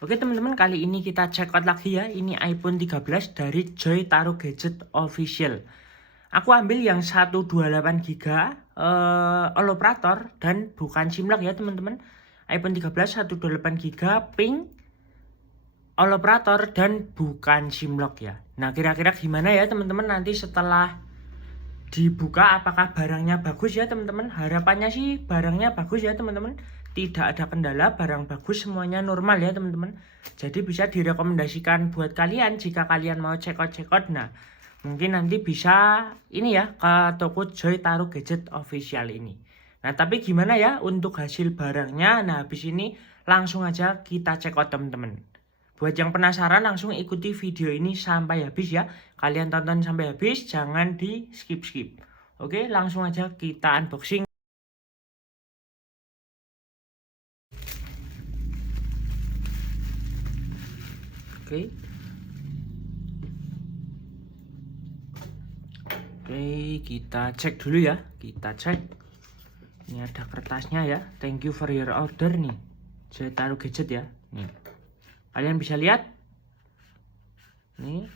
Oke teman-teman, kali ini kita check out lagi ya. Ini iPhone 13 dari Joy Taro Gadget Official. Aku ambil yang 128 GB all operator dan bukan SIM lock ya teman-teman. iPhone 13 128 GB pink all operator dan bukan SIM lock ya. Nah, kira-kira gimana ya teman-teman nanti setelah dibuka, apakah barangnya bagus ya teman-teman? Harapannya sih barangnya bagus ya teman-teman, tidak ada kendala, barang bagus, semuanya normal ya teman-teman. Jadi bisa direkomendasikan buat kalian jika kalian mau check out. Nah, mungkin nanti bisa ini ya ke toko Joy Taro Gadget Official ini. Nah, tapi gimana ya untuk hasil barangnya? Nah, habis ini langsung aja kita check out teman-teman. Buat yang penasaran langsung ikuti video ini sampai habis ya. Kalian tonton sampai habis, jangan di skip-skip. Oke, langsung aja kita unboxing. Oke. Oke, kita cek dulu ya. Kita cek. Ini ada kertasnya ya. Thank you for your order nih. Saya taruh gadget ya. Nih. Kalian bisa lihat. Nih.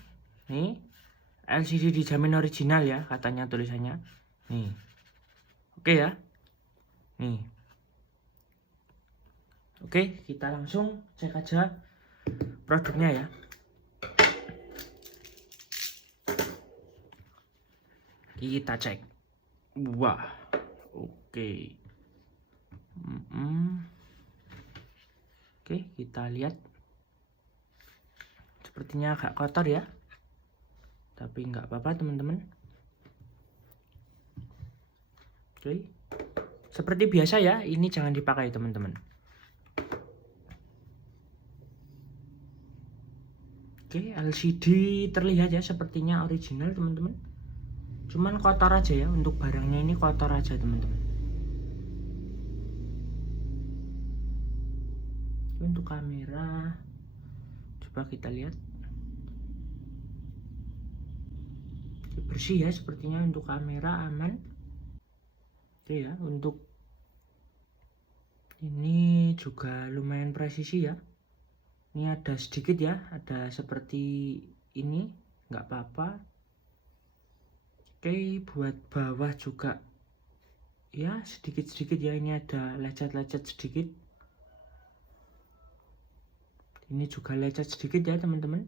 LCD dijamin original ya, katanya tulisannya. Nih. Oke ya. Nih. Oke, kita langsung cek aja produknya ya. Kita cek. Wah, oke. Oke, kita lihat. Sepertinya agak kotor ya, tapi nggak apa-apa teman-teman. Oke, seperti biasa ya, ini jangan dipakai teman-teman. Oke, LCD terlihat ya sepertinya original teman-teman. Cuman kotor aja ya, untuk barangnya ini kotor aja teman-teman. Untuk kamera, coba kita lihat. Bersih ya sepertinya, untuk kamera aman. Oke ya, untuk ini juga lumayan presisi ya. Ini ada sedikit ya, ada seperti ini, nggak apa-apa. Oke, buat bawah juga ya sedikit-sedikit ya, ini ada lecet-lecet sedikit. Ini juga lecet sedikit ya teman-teman.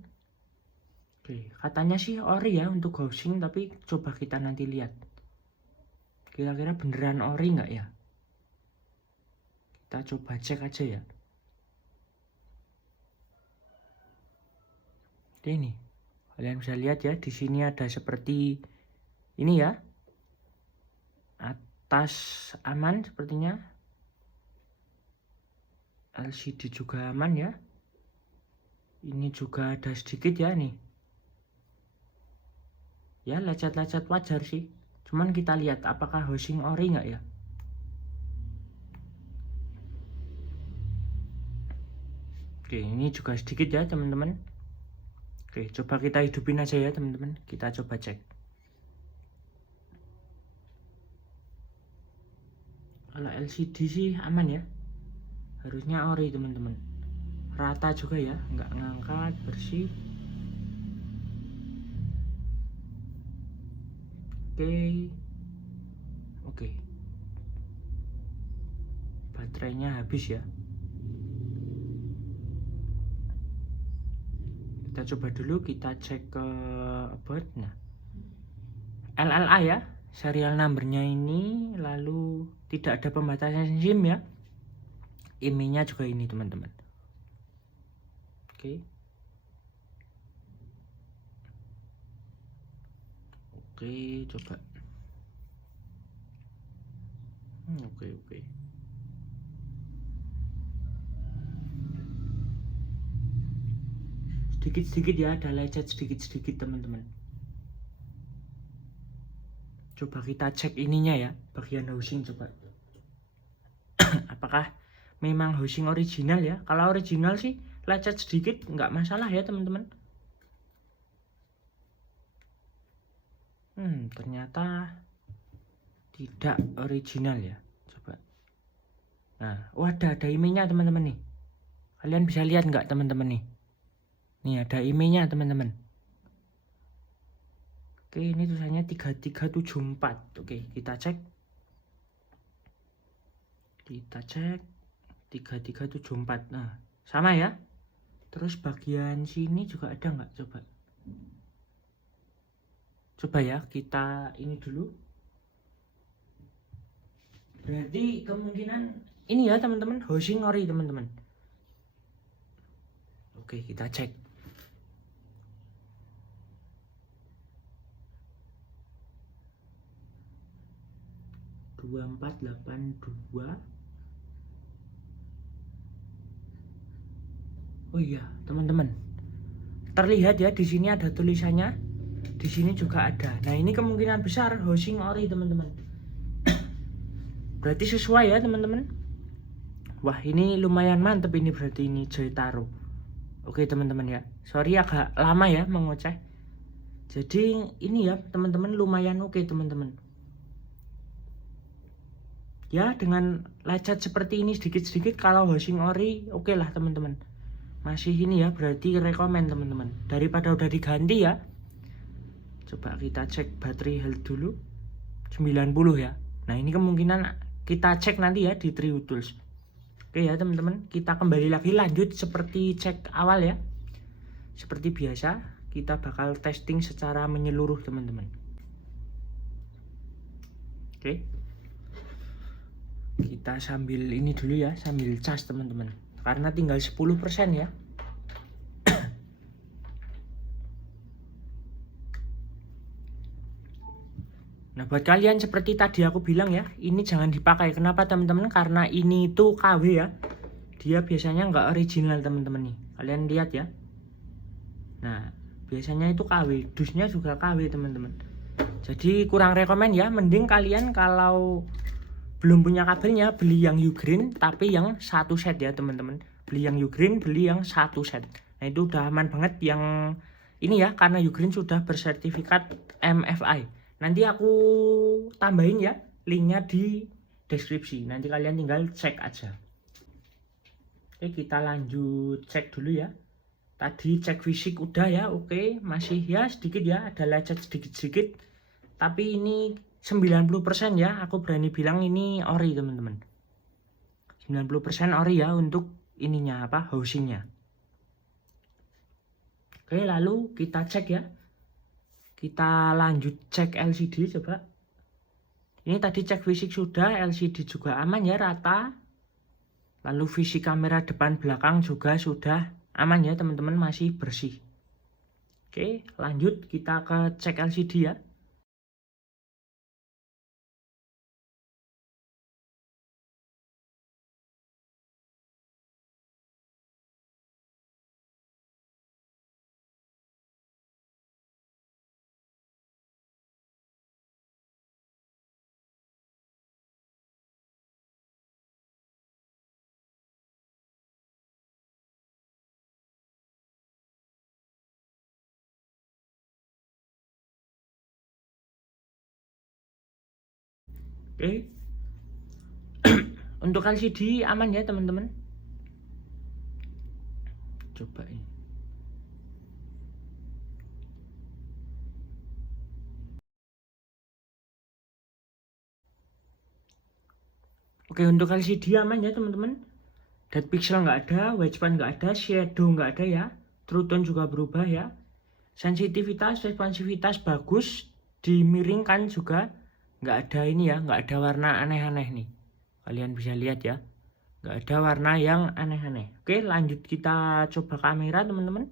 Oke, katanya sih ori ya untuk housing, tapi coba kita nanti lihat. Kira-kira beneran ori nggak ya? Kita coba cek aja ya. Oke, ini kalian bisa lihat ya, di sini ada seperti ini ya. Atas aman sepertinya. LCD juga aman ya. Ini juga ada sedikit ya nih. Ya, lecet-lecet wajar sih. Cuman kita lihat apakah housing ori nggak ya. Oke, ini juga sedikit ya teman-teman. Oke, coba kita hidupin aja ya teman-teman. Kita coba cek. Kalau LCD sih aman ya. Harusnya ori teman-teman. Rata juga ya, nggak ngangkat, bersih. Oke. Baterainya habis ya. Kita coba dulu, kita cek ke about. Nah, LLA ya, serial numbernya ini, lalu tidak ada pembatasan SIM ya. IMEI-nya juga ini teman-teman. Oke. Oke, coba. Oke. Sedikit-sedikit ya, ada lecet sedikit-sedikit teman-teman. Coba kita cek ininya ya, bagian housing coba. Apakah memang housing original ya? Kalau original sih lecet sedikit nggak masalah ya teman-teman. Ternyata tidak original ya. Coba. Nah, ada IMEI-nya teman-teman nih. Kalian bisa lihat nggak teman-teman nih? Nih ada IMEI-nya teman-teman. Oke, ini tulisannya 3374. Oke, kita cek. Kita cek 3374. Nah, sama ya. Terus bagian sini juga ada nggak? Coba. Coba ya, kita ini dulu. Berarti kemungkinan ini ya teman-teman, housing ori teman-teman. Oke, kita cek. Dua empat delapan dua. Oh iya teman-teman, terlihat ya di sini ada tulisannya, di sini juga ada. Nah ini kemungkinan besar housing ori teman-teman. Berarti sesuai ya teman-teman. Wah ini lumayan mantep ini, berarti ini Joytaro. Oke teman-teman ya, sorry agak lama ya mengoceh. Jadi ini ya teman-teman lumayan oke teman-teman. Ya dengan lecet seperti ini sedikit-sedikit kalau housing ori oke lah teman-teman. Masih ini ya, berarti rekomen teman-teman. Daripada udah diganti ya. Coba kita cek baterai health dulu. 90 ya. Nah ini kemungkinan kita cek nanti ya di Trio Tools. Oke ya teman-teman, kita kembali lagi lanjut seperti cek awal ya. Seperti biasa, kita bakal testing secara menyeluruh teman-teman. Oke. Kita sambil ini dulu ya, sambil cas teman-teman. Karena tinggal 10% ya. Nah buat kalian seperti tadi aku bilang ya, ini jangan dipakai. Kenapa teman-teman? Karena ini itu KW ya. Dia biasanya nggak original teman-teman nih. Kalian lihat ya. Nah biasanya itu KW, dusnya juga KW teman-teman. Jadi kurang rekomen ya. Mending kalian kalau belum punya kabelnya beli yang Ugreen tapi yang satu set ya teman-teman. Beli yang Ugreen, beli yang satu set. Nah itu udah aman banget yang ini ya, karena Ugreen sudah bersertifikat MFI. Nanti aku tambahin ya linknya di deskripsi. Nanti kalian tinggal cek aja. Oke kita lanjut cek dulu ya. Tadi cek fisik udah ya, oke. Masih ya sedikit ya, ada lecet sedikit-sedikit. Tapi ini 90% ya, aku berani bilang ini ori teman-teman. 90% ori ya untuk ininya apa, housingnya. Oke lalu kita cek ya. Kita lanjut cek LCD coba. Ini tadi cek fisik sudah, LCD juga aman ya, rata. Lalu visi kamera depan belakang juga sudah aman ya teman-teman, masih bersih. Oke lanjut kita ke cek LCD ya. Oke. Untuk LCD aman ya teman-teman. Coba ini. Oke untuk LCD aman ya teman-teman. Depth pixel nggak ada, white span nggak ada, shadow nggak ada ya. True tone juga berubah ya. Sensitivitas, responsivitas bagus. Dimiringkan juga nggak ada ini ya, nggak ada warna aneh-aneh nih. Kalian bisa lihat ya, nggak ada warna yang aneh-aneh. Oke lanjut kita coba kamera teman-teman.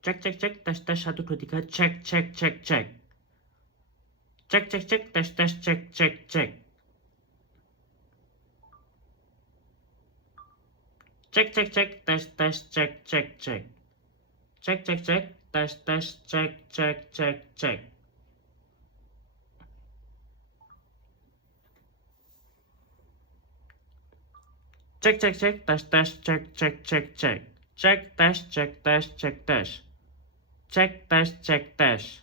Cek cek cek, tes tes 1 2 3, cek cek cek cek. Cek cek cek, tes tes cek cek cek. Cek cek cek, tes tes cek cek cek. Cek cek cek, tes tes cek cek cek cek. Cek cek cek, tes tes cek cek cek cek. Cek tes cek tes cek tes. Cek tes, cek tes.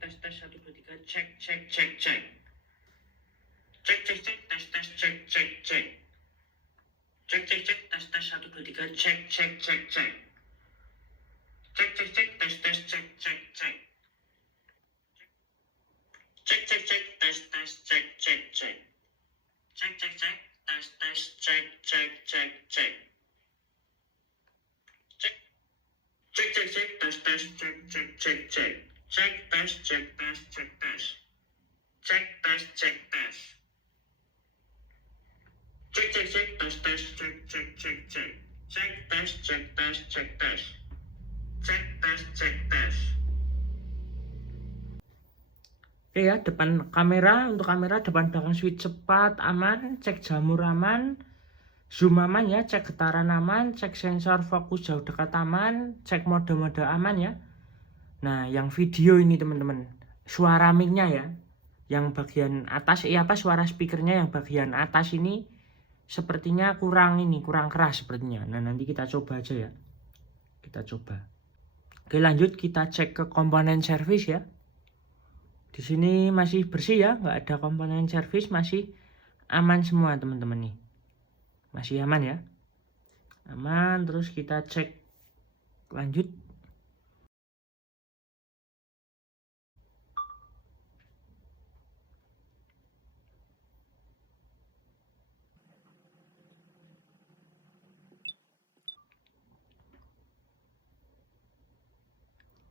Tes tes 1 2 3 cek cek cek cek. Cek cek cek tes tes cek cek cek. Cek cek cek tes tes 1 2 3 cek cek cek cek. Cek cek cek tes tes cek cek cek. Cek cek cek tes tes cek cek cek. Cek cek cek tes tes cek cek cek cek. Cek cek cek cek tes tes cek cek cek cek. Cek tes cek tes cek tes. Cek tes cek tes. Cek cek cek tes tes cek cek cek cek. Cek tes cek tes cek tes. Cek tes cek tes. Oke ya, depan kamera, untuk kamera depan belakang switch cepat aman, cek jamur aman, zoom aman ya, cek getaran aman, cek sensor fokus jauh dekat aman, cek mode-mode aman ya. Nah, yang video ini teman-teman, suara mic-nya ya, yang bagian atas, suara speakernya yang bagian atas ini sepertinya kurang keras sepertinya. Nah, nanti kita coba aja ya, kita coba. Oke, lanjut kita cek ke komponen servis ya. Di sini masih bersih ya, nggak ada komponen servis, masih aman semua teman-teman nih, masih aman ya, aman. Terus kita cek lanjut.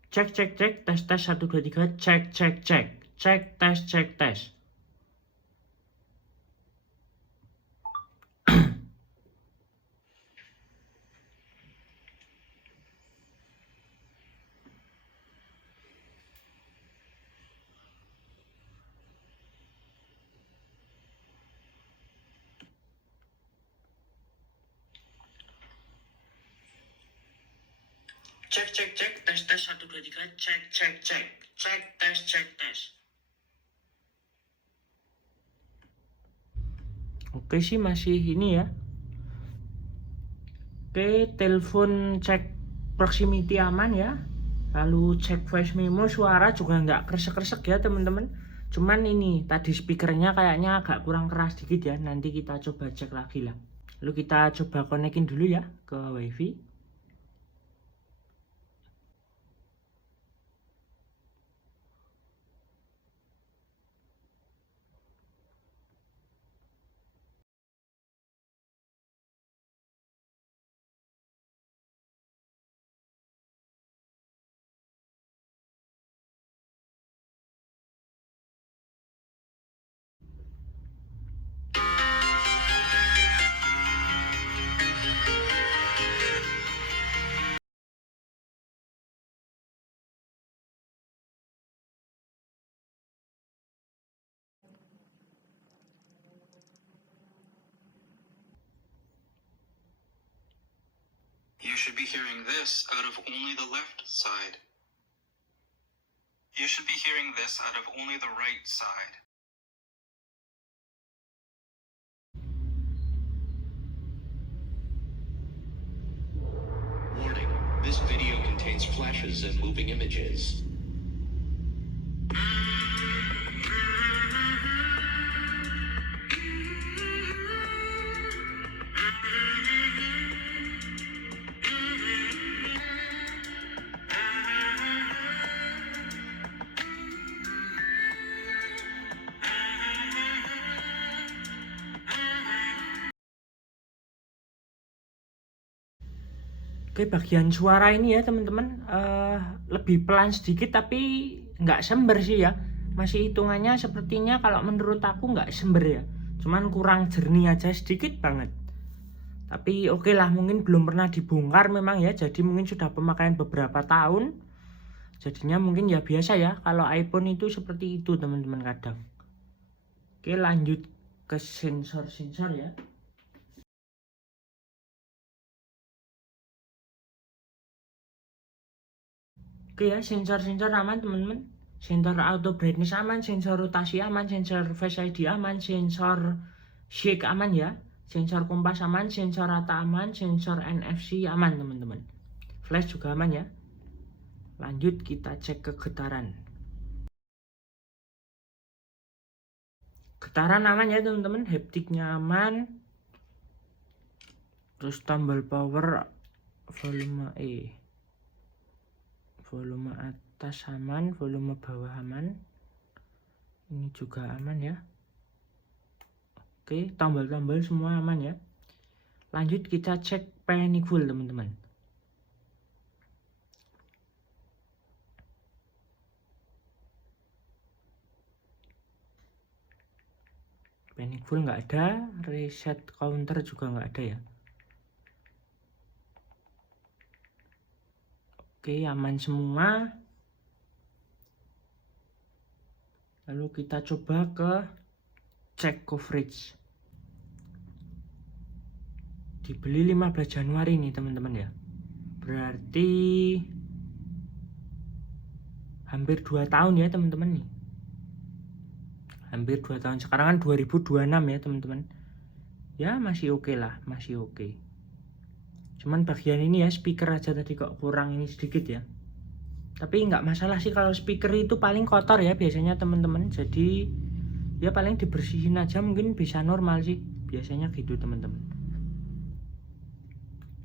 Cek cek cek tes tes 1 2 3 cek cek cek. Cek tes cek tes. Cek cek cek tes tes 1 2 3 cek cek cek. Cek tes cek tes. Oke sih masih ini ya. Oke, telepon cek proximity aman ya. Lalu cek voice memo, suara juga nggak kresek-kresek ya teman-teman. Cuman ini tadi speakernya kayaknya agak kurang keras dikit ya. Nanti kita coba cek lagi lah. Lalu kita coba konekin dulu ya ke wifi. You should be hearing this out of only the left side. You should be hearing this out of only the right side. Warning, this video contains flashes and moving images. Oke, bagian suara ini ya teman-teman lebih pelan sedikit tapi nggak sember sih ya. Masih hitungannya sepertinya kalau menurut aku nggak sember ya. Cuman kurang jernih aja sedikit banget. Tapi oke lah, mungkin belum pernah dibongkar memang ya. Jadi mungkin sudah pemakaian beberapa tahun. Jadinya mungkin ya biasa ya. Kalau iPhone itu seperti itu teman-teman kadang. Oke, lanjut ke sensor-sensor ya. Oke ya, sensor-sensor aman teman-teman. Sensor auto brightness aman, sensor rotasi aman, sensor face ID aman, sensor shake aman ya. Sensor kompas aman, sensor rata aman, sensor NFC aman teman-teman. Flash juga aman ya. Lanjut kita cek ke getaran. Getaran aman ya teman-teman, haptiknya aman. Terus tombol power volume volume atas aman, volume bawah aman. Ini juga aman ya. Oke, tombol-tombol semua aman ya. Lanjut kita cek panic full teman-teman. Panic full nggak ada, reset counter juga nggak ada ya. Oke, aman semua. Lalu kita coba ke cek coverage. Dibeli 15 Januari nih teman-teman ya. Berarti hampir 2 tahun ya teman-teman nih. Hampir 2 tahun. Sekarang kan 2026 ya teman-teman. Ya masih oke lah, masih oke. Cuman bagian ini ya, speaker aja tadi kok kurang ini sedikit ya. Tapi nggak masalah sih kalau speaker itu paling kotor ya biasanya teman-teman. Jadi ya paling dibersihin aja, mungkin bisa normal sih. Biasanya gitu teman-teman.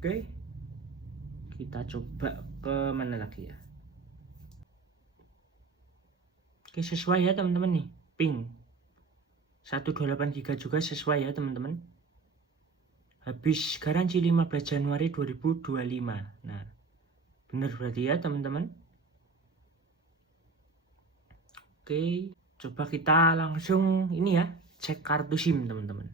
Oke. Kita coba ke mana lagi ya. Oke, sesuai ya teman-teman nih. Pink 128 GB juga sesuai ya teman-teman. Habis garansi 15 Januari 2025. Nah, bener berarti ya teman-teman. Oke, coba kita langsung ini ya, cek kartu SIM teman-teman.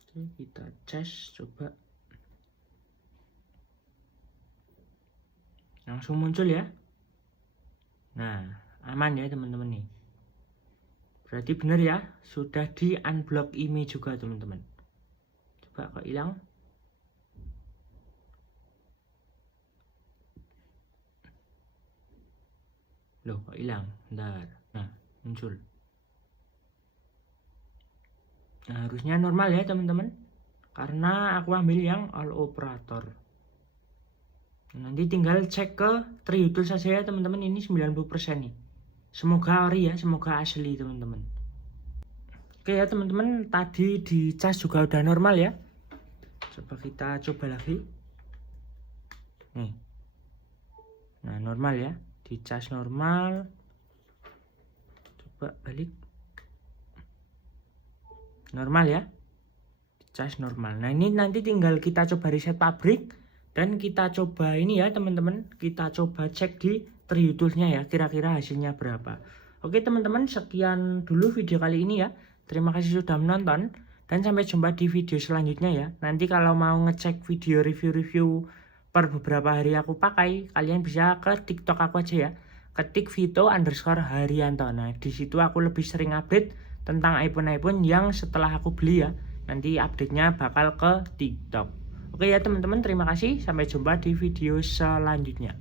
Oke, kita cas coba. Langsung muncul ya. Nah, aman ya teman-teman nih. Berarti benar ya, sudah di unblock IMEI juga teman-teman. Coba kok hilang. Loh, kok hilang? Bentar. Nah, muncul. Nah, harusnya normal ya teman-teman. Karena aku ambil yang all operator. Nanti tinggal cek ke Triutul saja ya teman-teman. Ini 90% nih. Semoga ori ya, semoga asli teman-teman. Oke ya teman-teman, tadi di cas juga udah normal ya. Coba kita coba lagi. Nih. Nah, normal ya. Di cas normal. Coba balik. Normal ya. Di cas normal. Nah, ini nanti tinggal kita coba reset pabrik. Dan kita coba ini ya teman-teman, kita coba cek di Triutulsnya ya, kira-kira hasilnya berapa. Oke teman-teman, sekian dulu video kali ini ya. Terima kasih sudah menonton, dan sampai jumpa di video selanjutnya ya. Nanti kalau mau ngecek video review-review per beberapa hari aku pakai, kalian bisa ke TikTok aku aja ya, ketik Vito_Haryanto. Nah, di situ aku lebih sering update tentang iPhone yang setelah aku beli ya. Nanti update-nya bakal ke TikTok. Oke ya teman-teman, terima kasih. Sampai jumpa di video selanjutnya.